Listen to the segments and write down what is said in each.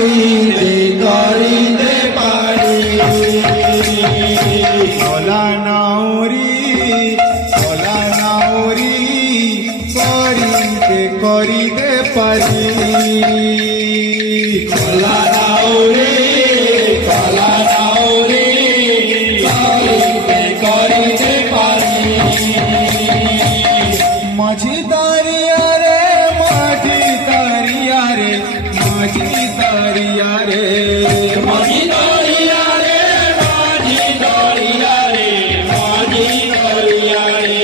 করিতে করিতে পারি ভোলা নাউরি করিতে করিতে পারি কলা নাউরি করিতে করিতে পারি মাঝি দাঁড়িয়া রে মাঝি দাঁড়িয়া রে মাঝি দাঁড়িয়া রে মাঝি দরিয়া রে মাঝি দরিয়া রে মাঝি দরিয়া রে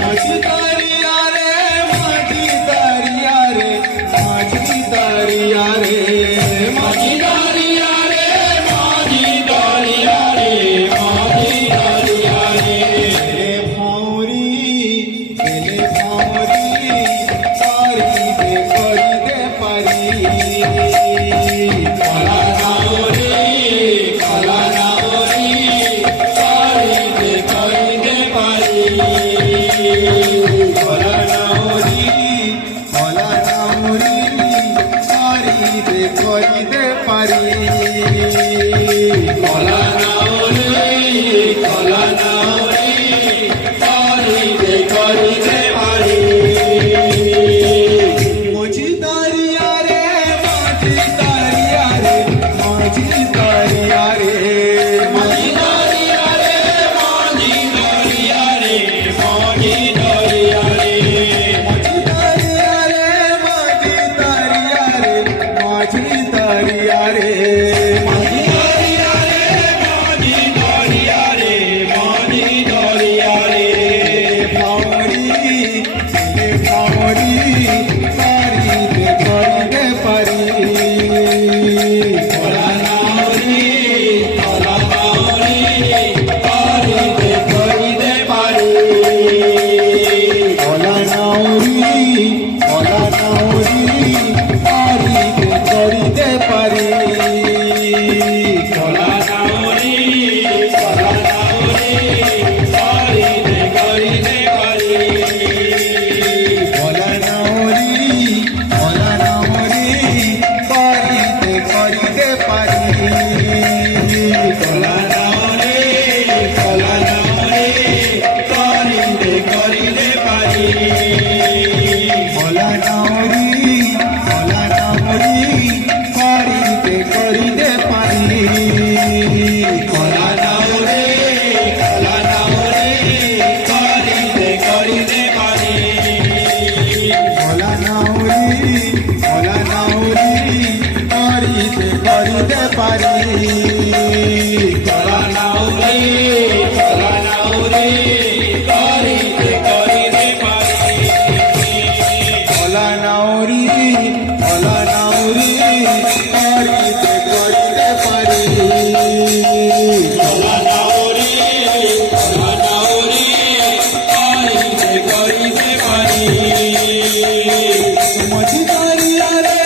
মাঝি দাঁড়িয়া রে মাঝি দাঁড়িয়া রে মাঝি দাঁড়িয়া রে মাঝি দরিয়া রে মাঝি দরিয়া রে মাঝি দরিয়া রে ভাউরি করিতে করিতে পারি কলা নাউরি করিতে করিতে পারি ভোলা নাউরি করিতে করিতে পারি কলা নাউরি করিতে করিতে পারি মাঝি দাঁড়িয়া রে মাঝি দাঁড়িয়া রে মাঝি দাঁড়িয়া রে মাঝি দরিয়া রে মাঝি দরিয়া রে মাঝি দরিয়া রে মাঝি দাঁড়িয়া রে মাঝি দাঁড়িয়া রে মাঝি দাঁড়িয়া রে মাঝি দরিয়া রে মাঝি দরিয়া রে মাঝি দরিয়া রে ভাউরি করিতে করিতে পারি কলা নাউরি করিতে করিতে পারি ভোলা নাউরি করিতে করিতে পারি কলা নাউরি করিতে করিতে পারি ভোলা নাউরি করিতে করিতে পারি কলা নাউরি করিতে করিতে পারি ভোলা নাউরি করিতে করিতে পারি কলা নাউরি করিতে করিতে পারি ভোলা নাউরি করিতে করিতে পারি কলা নাউরি করিতে করিতে পারি ভোলা নাউরি করিতে করিতে পারি কলা নাউরি করিতে করিতে পারি মাঝি দাঁড়িয়া রে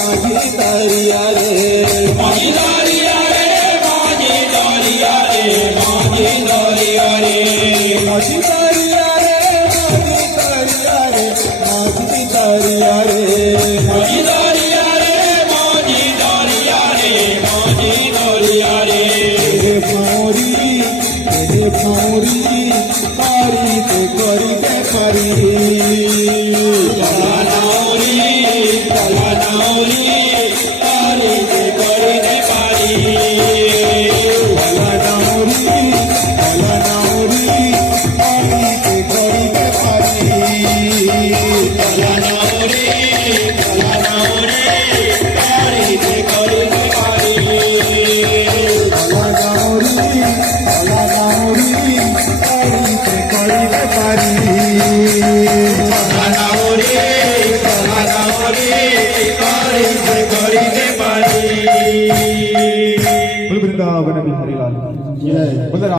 মাঝি দাঁড়িয়া রে মাঝি দাঁড়িয়া রে মাঝি দরিয়া রে মাঝি দরিয়া রে মাঝি দরিয়া রে মাঝি দাঁড়িয়া রে মাঝি দাঁড়িয়া রে মাঝি দাঁড়িয়া রে মাঝি দরিয়া রে মাঝি দরিয়া রে মাঝি দরিয়া রে ভাউরি করিতে করিতে পারি কলা নাউরি করিতে করিতে পারি ভোলা নাউরি করিতে করিতে পারি কলা নাউরি করিতে করিতে পারি ভোলা নাউরি করিতে করিতে পারি কলা নাউরি করিতে করিতে পারি বৃন্দাবন বিহাरी लाल